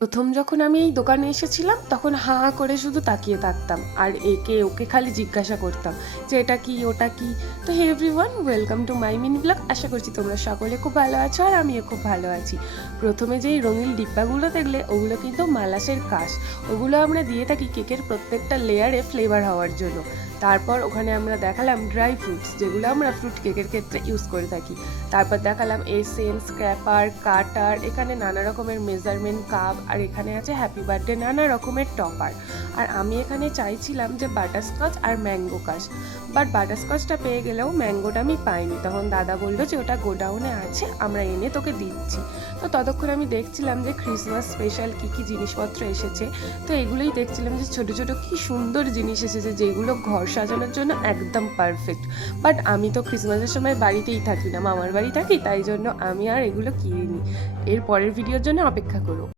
প্রথম যখন আমি এই দোকানে এসেছিলাম তখন হাঁ হাঁ করে শুধু তাকিয়ে থাকতাম আর একে ওকে খালি জিজ্ঞাসা করতাম যে এটা কি ওটা কি। তো hey everyone, welcome to my mini blog. আশা করছি তোমরা সকলে খুব ভালো আছো আর আমিও খুব ভালো আছি। প্রথমে যেই রঙিন ডিব্বাগুলো দেখলে ওগুলো কিন্তু মালাসের কাশ। ওগুলো আমরা দিয়ে থাকি কেকের প্রত্যেকটা লেয়ারে ফ্লেভার হওয়ার জন্য। তারপর ওখানে আমরা দেখালাম ড্রাই ফ্রুটস, যেগুলো আমরা ফ্রুট কেকের ক্ষেত্রে ইউজ করে থাকি। তারপর দেখালাম এসেন্স, স্ক্র্যাপার, কাটার, এখানে নানা রকমের মেজারমেন্ট কাপ, আর এখানে আছে হ্যাপি বার্থডে নানা রকমের টপার। আর আমি এখানে চাইছিলাম যে বাটারস্কচ আর ম্যাঙ্গো কাশ, বাট বাটারস্কচটা পেয়ে গেলেও ম্যাঙ্গোটা আমি পাইনি। তখন দাদা বললো যে ওটা গোডাউনে আছে, আমরা এনে তোকে দিচ্ছি। তো ততক্ষণ আমি দেখছিলাম যে ক্রিসমাস স্পেশাল কী কী জিনিসপত্র এসেছে। তো এগুলোই দেখছিলাম যে ছোটো ছোটো কী সুন্দর জিনিস এসেছে, যেগুলো ঘর সাজানোর জন্য একদম পারফেক্ট। বাট আমি তো ক্রিসমাসের সময় বাড়িতেই থাকি না, মামার বাড়ি থাকি, তাই জন্য আমি আর এগুলো কিনিনি। এর পরের ভিডিওর জন্য অপেক্ষা করো।